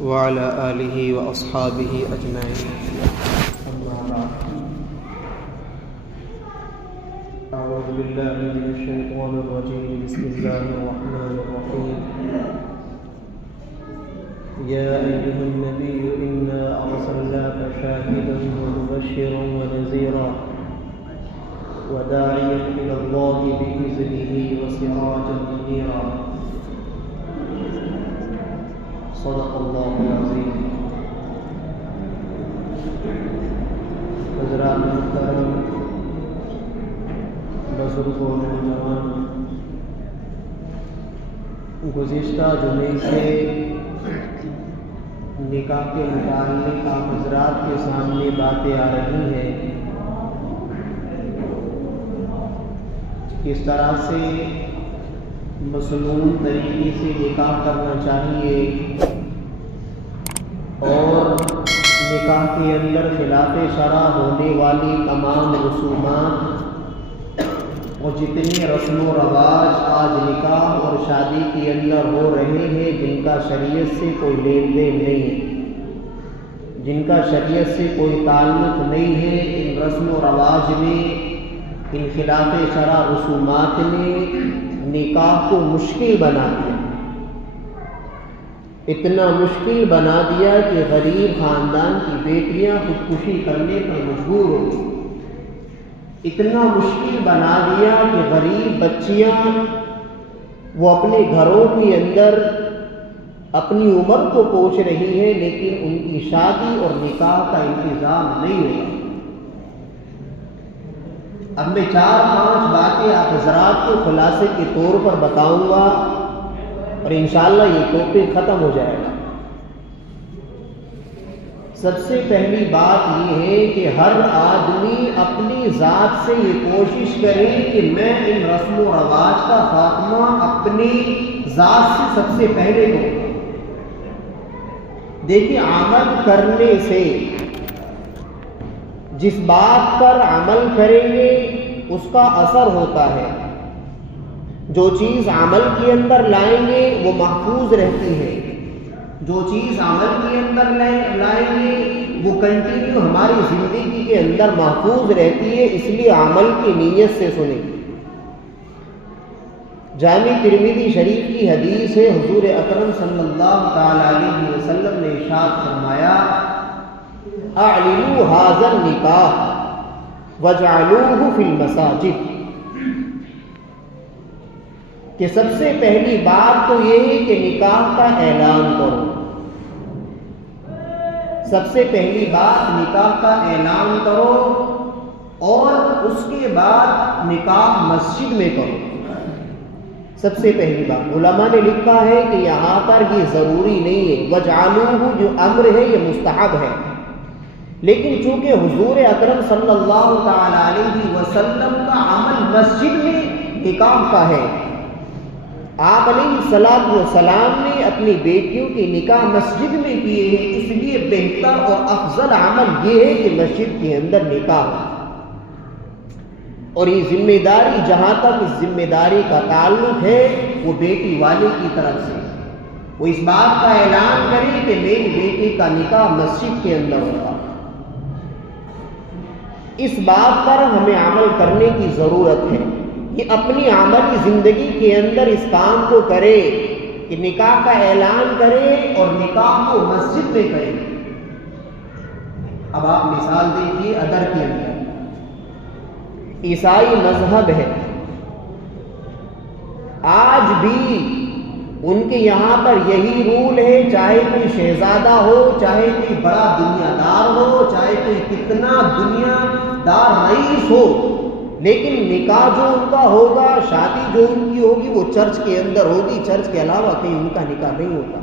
وعلى آله وأصحابه أجمعين. أما بعد. أعوذ بالله من الشيطان الرجيم. بسم الله الرحمن الرحيم. يا أيها النبي إنا أرسلناك شاهدا ومبشرا ونذيرا وداعيا إلى الله بإذنه وسراجا منيرا. صدق الله العظيم. حضرات محترم، بزرگوں نوجوان، گزشتہ جمعے سے نکاح کے متعلق آپ حضرات کے سامنے باتیں آ رہی ہیں. کس طرح سے مسنون طریقے سے نکاح کرنا چاہیے اور نکاح کے اندر خلاف شرع ہونے والی تمام رسومات اور جتنے رسم و رواج آج نکاح اور شادی کے اندر ہو رہے ہیں جن کا شریعت سے کوئی لین دین نہیں ہے، جن کا شریعت سے کوئی تعلق نہیں ہے، ان رسم و رواج میں، ان خلاف شرع رسومات نے نکاح کو مشکل بنا دیا. اتنا مشکل بنا دیا کہ غریب خاندان کی بیٹیاں خودکشی کرنے پر مجبور ہو گئی. اتنا مشکل بنا دیا کہ غریب بچیاں وہ اپنے گھروں کے اندر اپنی عمر کو پہنچ رہی ہیں لیکن ان کی شادی اور نکاح کا انتظام نہیں ہوگا. اب میں 4-5 باتیں آپ حضرات کو خلاصے کے طور پر بتاؤں گا اور انشاءاللہ یہ ٹاپک ختم ہو جائے گا. سب سے پہلی بات یہ ہے کہ ہر آدمی اپنی ذات سے یہ کوشش کرے کہ میں ان رسم و رواج کا خاتمہ اپنی ذات سے سب سے پہلے کروں. دیکھیے، عمل کرنے سے، جس بات پر عمل کریں گے اس کا اثر ہوتا ہے. جو چیز عمل کے اندر لائیں گے وہ محفوظ رہتی ہے، جو چیز عمل کے اندر لائیں گے وہ کنٹینیو ہماری زندگی کے اندر محفوظ رہتی ہے. اس لیے عمل کی نیت سے سنیں. جامع ترمذی شریف کی حدیث ہے، حضور اکرم صلی اللہ تعالی علیہ وسلم نے ارشاد فرمایا، اعلنوا ھذا النکاح واجعلوہ فی المساجد، کہ سب سے پہلی بات تو یہ ہے کہ نکاح کا اعلان کرو. سب سے پہلی بات نکاح کا اعلان کرو اور اس کے بعد نکاح مسجد میں کرو. سب سے پہلی بات. علماء نے لکھا ہے کہ یہاں پر یہ ضروری نہیں ہے، وجعلوہ جو امر ہے یہ مستحب ہے، لیکن چونکہ حضور اکرم صلی اللہ تعالی علیہ وسلم کا عمل مسجد میں نکاح کا ہے، آپ علیہ السلام نے اپنی بیٹیوں کی نکاح مسجد میں کیے ہیں، اس لیے بہتر اور افضل عمل یہ ہے کہ مسجد کے اندر نکاح ہو. اور یہ ذمہ داری، جہاں تک اس ذمہ داری کا تعلق ہے، وہ بیٹی والے کی طرف سے وہ اس بات کا اعلان کرے کہ میری بیٹی کا نکاح مسجد کے اندر ہوگا. اس بات پر ہمیں عمل کرنے کی ضرورت ہے. یہ اپنی عملی زندگی کے اندر اس کام کو کرے کہ نکاح کا اعلان کرے اور نکاح کو مسجد میں کرے. اب آپ مثال دیکھیے، ادر کے اندر عیسائی مذہب ہے، آج بھی ان کے یہاں پر یہی رول ہے، چاہے کوئی شہزادہ ہو، چاہے کوئی بڑا دنیا دار ہو، چاہے کوئی کتنا دنیا دار رئیس ہو، لیکن نکاح جو ان کا ہوگا، شادی جو ان کی ہوگی وہ چرچ کے اندر ہوگی. چرچ کے علاوہ کہیں ان کا نکاح نہیں ہوتا.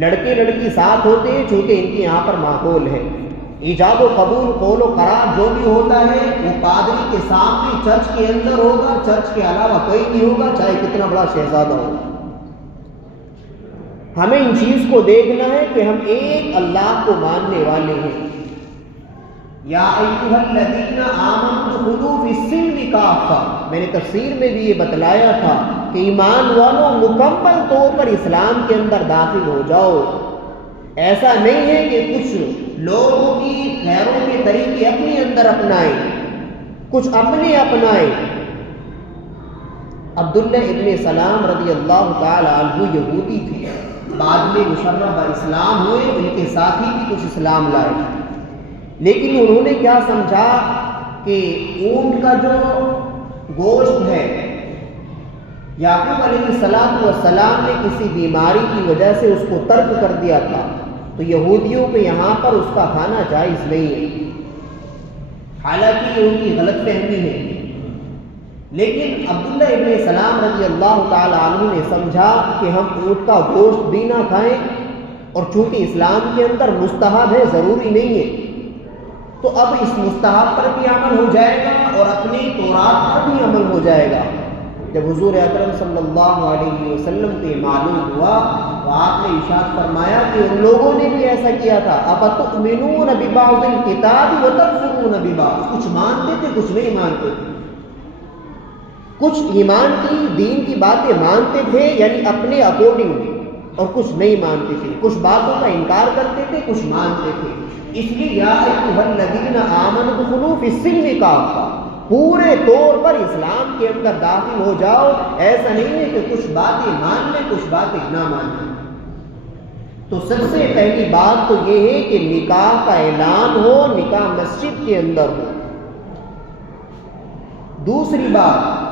لڑکے لڑکی ساتھ ہوتے ہیں چونکہ ان کے یہاں پر ماحول ہے. ایجاب و قبول، قول و قرار جو بھی ہوتا ہے وہ پادری کے سامنے چرچ کے اندر ہوگا، چرچ کے علاوہ کہیں نہیں ہوگا، چاہے کتنا بڑا شہزادہ ہو. ہمیں ان چیز کو دیکھنا ہے کہ ہم ایک اللہ کو ماننے والے ہیں. یا ایھا الذین آمنوا ادخلوا فی السلم کافہ، میں نے تفسیر میں بھی یہ بتلایا تھا کہ ایمان والوں مکمل طور پر اسلام کے اندر داخل ہو جاؤ۔ ایسا نہیں ہے کہ کچھ لوگوں کی خیروں کے طریقے اپنے اندر اپنائیں، کچھ اپنے اپنائیں۔ عبداللہ ابن سلام رضی اللہ تعالی عنہ یہودی تھے، بعد میں مشرف اسلام ہوئے، ان کے ساتھی بھی کچھ اسلام لائے، لیکن انہوں نے کیا سمجھا کہ اونٹ کا جو گوشت ہے، یعقوب علیہ السلام نے کسی بیماری کی وجہ سے اس کو ترک کر دیا تھا، تو یہودیوں کے یہاں پر اس کا کھانا جائز نہیں ہے، حالانکہ یہ ان کی غلط فہمی ہے۔ لیکن عبداللہ ابن سلام رضی اللہ تعالی عنہ نے سمجھا کہ ہم اونٹ کا گوشت بھی نہ کھائیں، اور چونکہ اسلام کے اندر مستحب ہے، ضروری نہیں ہے، تو اب اس مستحب پر بھی عمل ہو جائے گا اور اپنی تورات پر بھی عمل ہو جائے گا۔ جب حضور اکرم صلی اللہ علیہ وسلم کو یہ معلوم ہوا تو آپ نے ارشاد فرمایا کہ ان لوگوں نے بھی ایسا کیا تھا، افتؤمنون ببعض الکتاب وتکفرون ببعض، کچھ مانتے تھے کچھ نہیں مانتے تھے، کچھ ایمان کی دین کی باتیں مانتے تھے یعنی اپنے اکارڈنگ، اور کچھ نہیں مانتے تھے، کچھ باتوں کا انکار کرتے تھے کچھ مانتے تھے۔ اس لیے یا ایھا الذین آمنوا ادخلوا فی السلم کافہ، پورے طور پر اسلام کے اندر داخل ہو جاؤ، ایسا نہیں ہے کہ کچھ باتیں مان لیں کچھ باتیں نہ مان لیں۔ تو سب سے پہلی بات تو یہ ہے کہ نکاح کا اعلان ہو، نکاح مسجد کے اندر ہو۔ دوسری بات،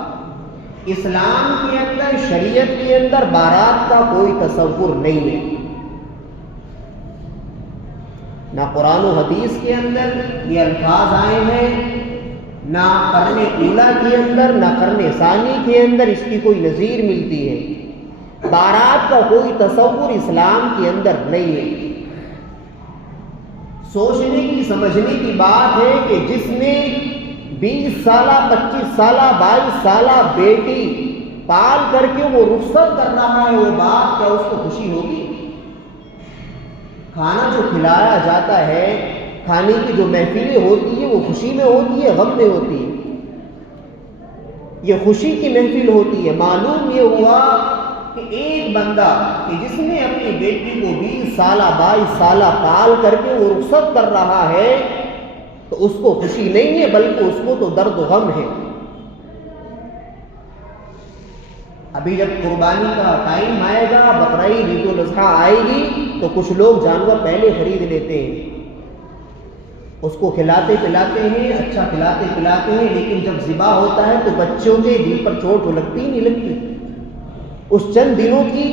اسلام کے اندر شریعت کے اندر بارات کا کوئی تصور نہیں ہے، نہ قرآن و حدیث کے اندر یہ الفاظ آئے ہیں، نہ قرن اولا کے اندر نہ قرن ثانی کے اندر اس کی کوئی نظیر ملتی ہے۔ بارات کا کوئی تصور اسلام کے اندر نہیں ہے۔ سوچنے کی سمجھنے کی بات ہے کہ جس نے 20 سالہ 25 سالہ 22 سالہ بیٹی پال کر کے وہ رخصت کر رہا ہے، وہ باپ کیا اس کو خوشی ہوگی؟ کھانا جو کھلایا جاتا ہے، کھانے کی جو محفلیں ہوتی ہیں وہ خوشی میں ہوتی ہے غم میں ہوتی ہے؟ یہ خوشی کی محفل ہوتی ہے۔ معلوم یہ ہوا کہ ایک بندہ کہ جس نے اپنی بیٹی کو 20 سالہ 22 سالہ پال کر کے وہ رخصت کر رہا ہے تو اس کو خوشی نہیں ہے بلکہ اس کو تو درد و غم ہے۔ ابھی جب قربانی کا ٹائم آئے گا، بقرعید عید الاضحیٰ آئے گی تو کچھ لوگ جانور پہلے خرید لیتے ہیں، اس کو کھلاتے پلاتے ہیں، اچھا کھلاتے پلاتے ہیں، لیکن جب ذبح ہوتا ہے تو بچوں کے دل پر چوٹ لگتی نہیں لگتی؟ اس چند دنوں کی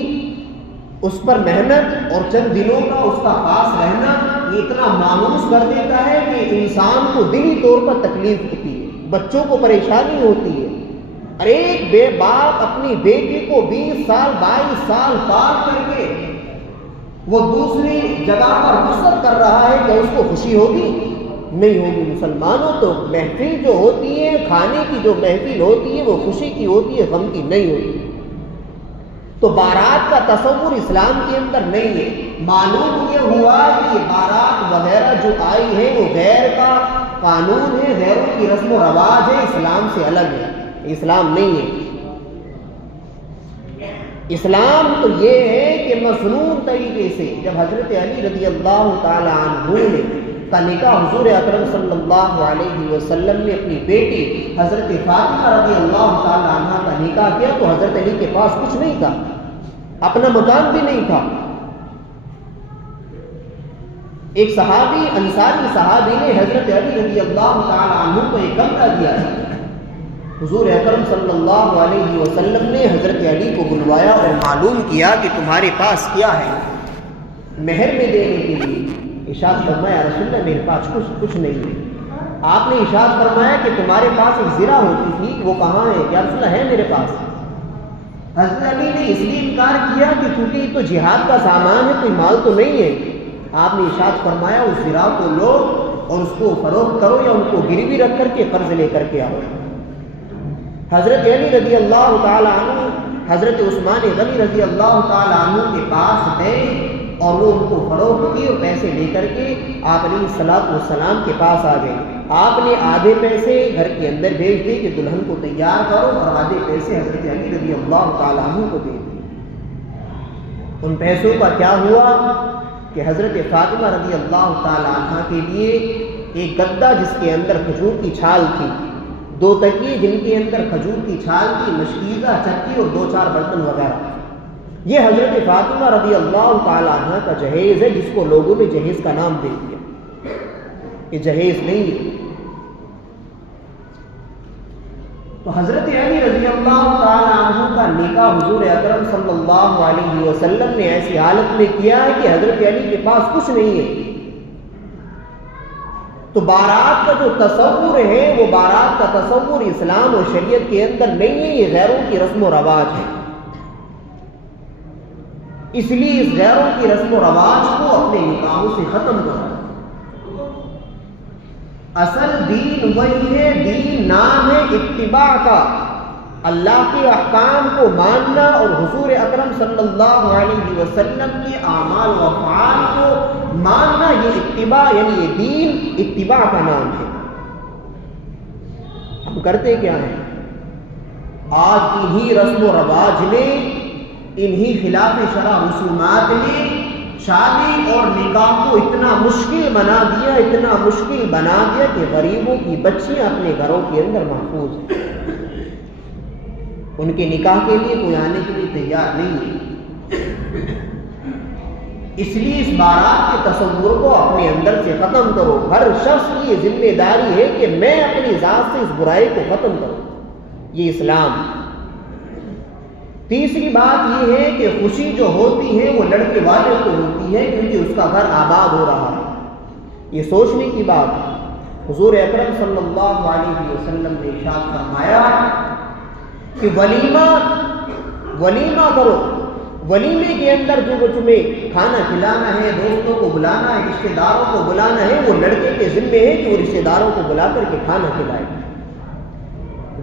اس پر محنت اور چند دنوں کا اس کا پاس رہنا یہ اتنا مانوس کر دیتا ہے کہ انسان کو دلی طور پر تکلیف ہوتی ہے، بچوں کو پریشانی ہوتی ہے۔ اور ایک بے باپ اپنی بیٹی کو 20 سال 22 سال پال کر کے وہ دوسری جگہ پر رخصت کر رہا ہے، کہ اس کو خوشی ہوگی؟ نہیں ہوگی۔ مسلمانوں تو محفل جو ہوتی ہے، کھانے کی جو محفل ہوتی ہے وہ خوشی کی ہوتی ہے، غم کی نہیں ہوتی۔ تو بارات کا تصور اسلام کے اندر نہیں ہے۔ معلوم یہ ہوا کہ یہ بارات وغیرہ جو آئی ہے وہ غیر کا قانون ہے، غیروں کی رسم و رواج ہے، اسلام سے الگ ہے، اسلام نہیں ہے۔ اسلام تو یہ ہے کہ مصنون طریقے سے جب حضرت علی رضی اللہ تعالی عنہ نے کا نکاح حضور اکرم صلی اللہ علیہ وسلم نے اپنی بیٹی حضرت فاطمہ رضی اللہ تعالی عنہ کا نکاح کیا تو حضرت علی کے پاس کچھ نہیں تھا، اپنا مکان بھی نہیں تھا۔ ایک صحابی انصاری صحابی نے حضرت علی رضی اللہ تعالی عنہ کو ایک کمرہ دیا تھا۔ حضور اکرم صلی اللہ علیہ وسلم نے حضرت علی کو بلوایا اور معلوم کیا کہ تمہارے پاس کیا ہے مہر میں دینے کے لیے۔ ارشاد فرمایا رسول اللہ میرے پاس کچھ نہیں ہے۔ آپ نے ارشاد فرمایا کہ تمہارے پاس ایک زرہ ہوتی تھی، وہ کہاں ہے؟ یا رسول اللہ ہے میرے پاس۔ حضرت علی نے اس لیے انکار کیا کہ کیونکہ یہ تو جہاد کا سامان ہے، کوئی مال تو نہیں ہے۔ آپ نے ارشاد فرمایا اس زرہ کو لو اور اس کو فروخت کرو یا ان کو گروی رکھ کر کے قرض لے کر کے آؤ۔ حضرت علی رضی اللہ تعالی عنہ حضرت عثمان غنی رضی اللہ تعالی عنہ کے پاس گئے اور وہ ان کو فروخت کی اور پیسے لے کر کے آپ علیہ الصلوۃ والسلام کے پاس آ گئے۔ آپ نے آدھے پیسے گھر کے اندر بھیج دیے کہ دلہن کو تیار کرو، اور آدھے پیسے حضرت علی رضی اللہ تعالیٰ عنہ کو دے دیے۔ ان پیسوں کا کیا ہوا کہ حضرت فاطمہ رضی اللہ تعالیٰ عنہ کے لیے ایک گدا جس کے اندر کھجور کی چھال تھی، 2 تکیے جن کے اندر کھجور کی چھال تھی، مشکیزہ، چکی اور 2-4 برتن وغیرہ، یہ حضرت فاطمہ رضی اللہ تعالیٰ عنہ کا جہیز ہے، جس کو لوگوں نے جہیز کا نام دے دیا۔ یہ جہیز نہیں ہے۔ تو حضرت علی رضی اللہ تعالیٰ عنہ کا نکاح حضور اکرم صلی اللہ علیہ وسلم نے ایسی حالت میں کیا ہے کہ حضرت علی کے پاس کچھ نہیں ہے۔ تو بارات کا جو تصور ہے وہ بارات کا تصور اسلام اور شریعت کے اندر نہیں ہے، یہ غیروں کی رسم و رواج ہے۔ اس لیے اس غیروں کی رسم و رواج کو اپنے نکاحوں سے ختم کرو۔ اصل دین وہی ہے، دین نام ہے اتباع کا، اللہ کے احکام کو ماننا اور حضور اکرم صلی اللہ علیہ وسلم کے اعمال و افعال کو ماننا، یہ اتباع یعنی یہ دین اتباع کا نام ہے۔ ہم کرتے کیا ہیں؟ آج انہی رسم و رواج نے، انہی خلاف شرع رسومات نے شادی اور نکاح کو اتنا مشکل بنا دیا، اتنا مشکل بنا دیا کہ غریبوں کی بچیاں اپنے گھروں کے اندر محفوظ ہیں، ان کے نکاح کے لیے کوئی آنے کے لیے تیار نہیں ہے۔ اس لیے اس بارات کے تصور کو اپنے اندر سے ختم کرو۔ ہر شخص کی یہ ذمہ داری ہے کہ میں اپنی ذات سے اس برائی کو ختم کروں، یہ اسلام۔ تیسری بات یہ ہے کہ خوشی جو ہوتی ہے وہ لڑکے والے کو ہوتی ہے، کیونکہ اس کا گھر آباد ہو رہا ہے۔ یہ سوچنے کی بات ہے۔ حضور اکرم صلی اللہ علیہ وسلم نے ارشاد فرمایا کہ ولیمہ کرو، ولیمے کے اندر جو تمہیں کھانا کھلانا ہے، دوستوں کو بلانا ہے، رشتہ داروں کو بلانا ہے، وہ لڑکے کے ذمے ہے کہ وہ رشتہ داروں کو بلا کر کے کھانا کھلائے۔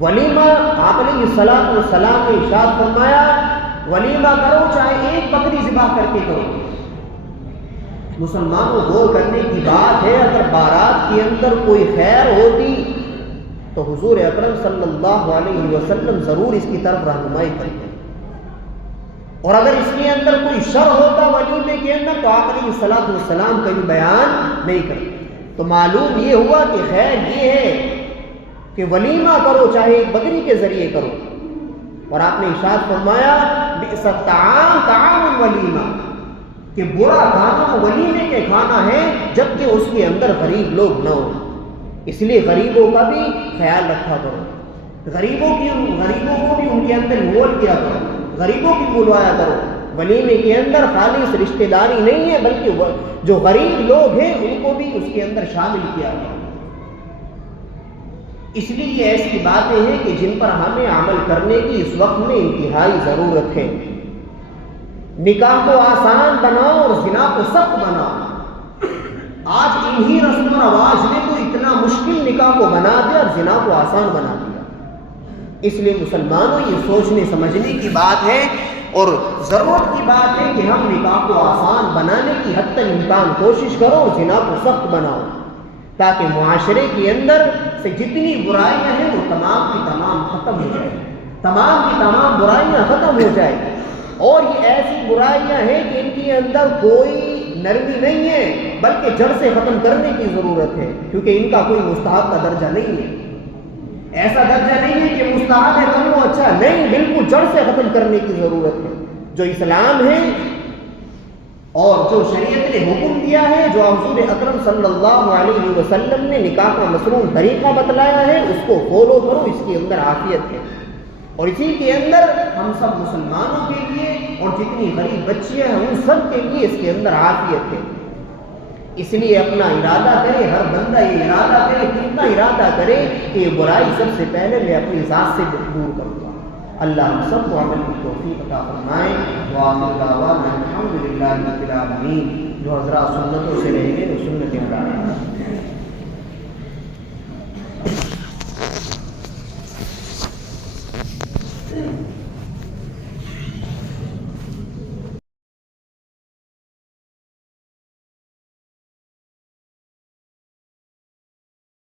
ولیمہ آپ نے الصلاۃ والسلام نے ارشاد فرمایا ولیمہ کرو، چاہے ایک بکری ذبح کر کے کرو۔ مسلمانوں غور کرنے کی بات ہے، اگر بارات کے اندر کوئی خیر ہوتی تو حضور اکرم صلی اللہ علیہ وسلم ضرور اس کی طرف رہنمائی کرتے، اور اگر اس کے اندر کوئی شر ہوتا ولیمے کے اندر تو آپ علیہ الصلاۃ والسلام کا بھی بیان نہیں کرتے۔ تو معلوم یہ ہوا کہ خیر یہ ہے کہ ولیمہ کرو، چاہے ایک بکری کے ذریعے کرو، اور آپ نے ارشاد فرمایا بئس الطعام طعام الولیمہ، کہ برا کھانا ولیمے کے کھانا ہے جبکہ اس کے اندر غریب لوگ نہ ہوں۔ اس لیے غریبوں کا بھی خیال رکھا کرو، غریبوں کو بھی ان کے اندر انوالو کیا کرو، غریبوں کی بلوایا کرو۔ ولیمے کے اندر خالص رشتہ داری نہیں ہے، بلکہ جو غریب لوگ ہیں ان کو بھی اس کے اندر شامل کیا کرو۔ اس لیے یہ ایسی باتیں ہیں کہ جن پر ہمیں عمل کرنے کی اس وقت میں انتہائی ضرورت ہے۔ نکاح کو آسان بناؤ اور زنا کو سخت بناؤ۔ آج انہی رسم و رواج نے تو اتنا مشکل نکاح کو بنا دیا اور زنا کو آسان بنا دیا۔ اس لیے مسلمانوں یہ سوچنے سمجھنے کی بات ہے اور ضرورت کی بات ہے کہ ہم نکاح کو آسان بنانے کی حد تک امکان کوشش کرو اور زنا کو سخت بناؤ، تاکہ معاشرے کے اندر سے جتنی برائیاں ہیں وہ تمام کی تمام ختم ہو جائے، تمام کی تمام برائیاں ختم ہو جائیں۔ اور یہ ایسی برائیاں ہیں کہ ان کے اندر کوئی نرمی نہیں ہے، بلکہ جڑ سے ختم کرنے کی ضرورت ہے، کیونکہ ان کا کوئی مستحب کا درجہ نہیں ہے۔ ایسا درجہ نہیں ہے کہ مستحب ہے کر لو اچھا، نہیں، بالکل جڑ سے ختم کرنے کی ضرورت ہے۔ جو اسلام ہے اور جو شریعت نے حکم دیا ہے، جو حضور اکرم صلی اللہ علیہ وسلم نے نکاح کا مسنون طریقہ بتلایا ہے، اس کو فالو کرو، اس کے اندر عافیت ہے۔ اور اسی کے اندر ہم سب مسلمانوں کے لیے اور جتنی غریب بچیاں ہیں ان سب کے لیے اس کے اندر عافیت ہے۔ اس لیے اپنا ارادہ کرے، ہر بندہ یہ ارادہ کرے، کتنا ارادہ کرے کہ یہ برائی سب سے پہلے میں اپنی ذات سے دور کروں گا۔ اللہ ہم سب کو عمل کی توفیق عطا فرمائے۔ وآخر دعوانا الحمدللہ رب العالمین۔ جو حضرات سنتوں سے رہ گئے وہ سنتیں ادا کریں۔